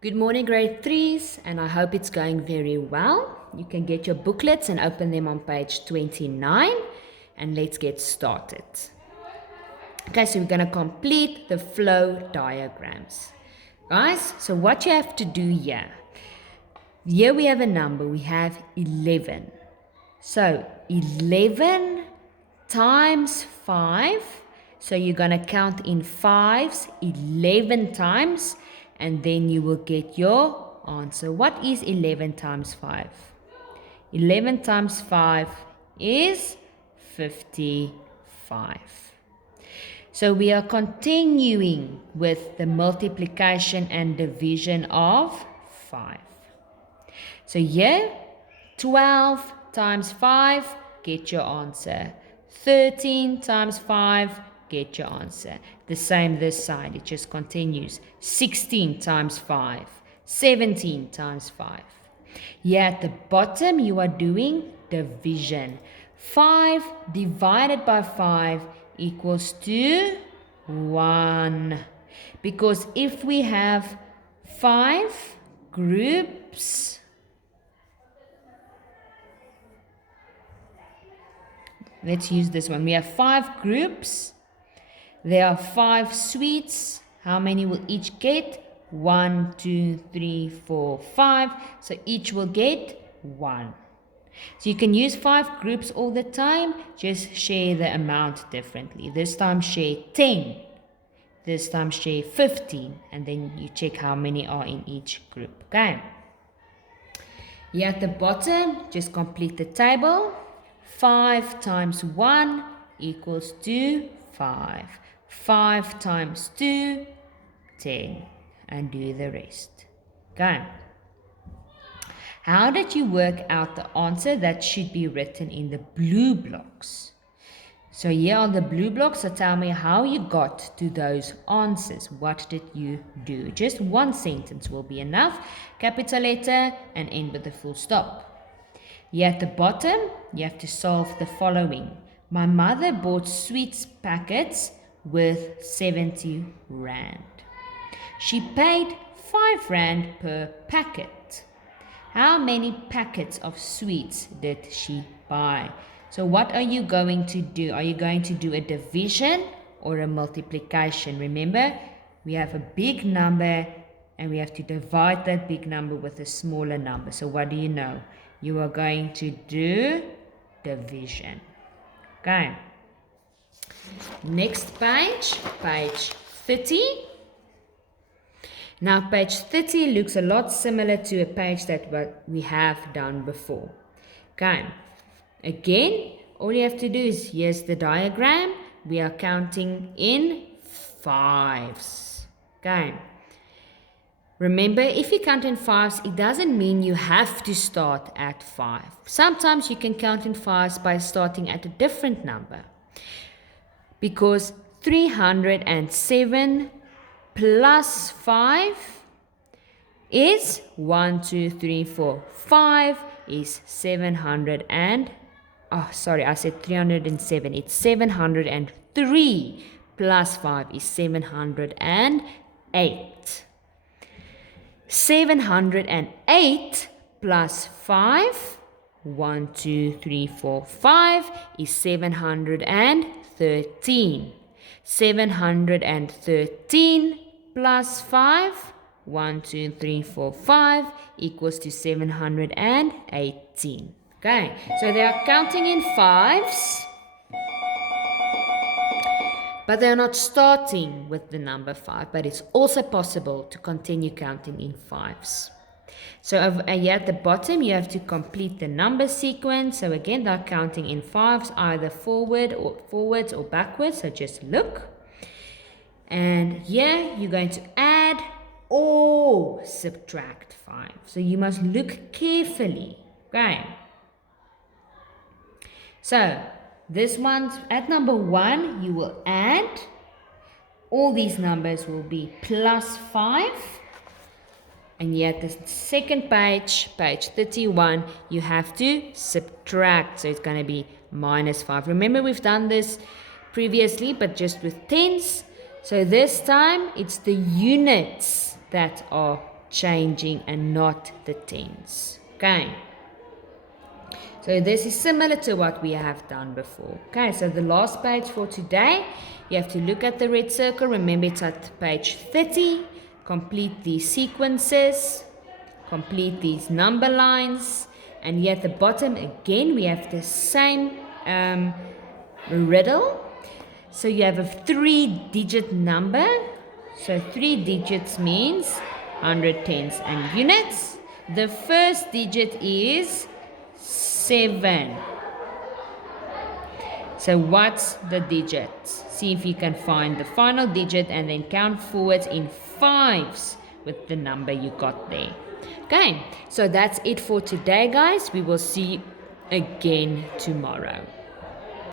Good morning, grade 3s, and I hope it's going very well. You can get your booklets and open them on page 29, and let's get started. Okay, so we're going to complete the flow diagrams. Guys, so what you have to do here we have a number, we have 11. So 11 times 5, so you're going to count in fives 11 times, and then you will get your answer. What is 11 times 5? 11 times 5 is 55. So we are continuing with the multiplication and division of 5. So here, 12 times 5, get your answer. 13 times 5, get your answer. The same this side, it just continues. 16 times 5, 17 times 5. Here at the bottom, you are doing division. 5 divided by 5 equals to 1. Because if we have 5 groups, let's use this one. We have 5 groups. There are 5 sweets. How many will each get? 1, 2, 3, 4, 5. So each will get 1. So you can use 5 groups all the time. Just share the amount differently. This time share 10. This time share 15. And then you check how many are in each group. Okay. Here at the bottom, just complete the table. 5 times 1 equals to 5. 5 times 2, 10. And do the rest. Okay. How did you work out the answer that should be written in the blue blocks? So here are the blue blocks. So tell me how you got to those answers. What did you do? Just one sentence will be enough. Capital letter and end with a full stop. Here at the bottom, you have to solve the following. My mother bought sweets packets with 70 rand. She paid 5 rand per packet. How many packets of sweets did she buy? So what are you going to do? Are you going to do a division or a multiplication? Remember, we have a big number and we have to divide that big number with a smaller number. So what do you know? You are going to do division. Okay. Next page, page 30. Now page 30 looks a lot similar to a page that we have done before. Okay. Again, all you have to do is, here's the diagram. We are counting in fives. Okay. Remember, if you count in fives, it doesn't mean you have to start at 5. Sometimes you can count in fives by starting at a different number. Because 307 plus 5 is 1, 2, 3, 4. 5 is 700 and, I said 307. It's 703 plus 5 is 708. 708 plus 5, 1, 2, 3, 4, 5 is 713. 713 plus 5, 1, 2, 3, 4, 5 equals to 718. Okay, so they are counting in fives, but they are not starting with the number 5, but it's also possible to continue counting in fives. So here at the bottom, you have to complete the number sequence. So again, they're counting in fives, either forwards or backwards. So just look. And here, you're going to add or subtract 5. So you must look carefully. Okay. So this one, at number 1, you will add. All these numbers will be plus 5. And yet the second page, page 31, you have to subtract. So it's going to be minus 5. Remember, we've done this previously, but just with tens. So this time, it's the units that are changing and not the tens. Okay. So this is similar to what we have done before. Okay, so the last page for today, you have to look at the red circle. Remember, it's at page 30. Complete these sequences. Complete these number lines. And here at the bottom, again, we have the same riddle. So you have a 3-digit number. So 3 digits means 100 tens and units. The first digit is 7. So what's the digits? See if you can find the final digit and then count forwards in 5s with the number you got there. Okay, so that's it for today, guys. We will see you again tomorrow.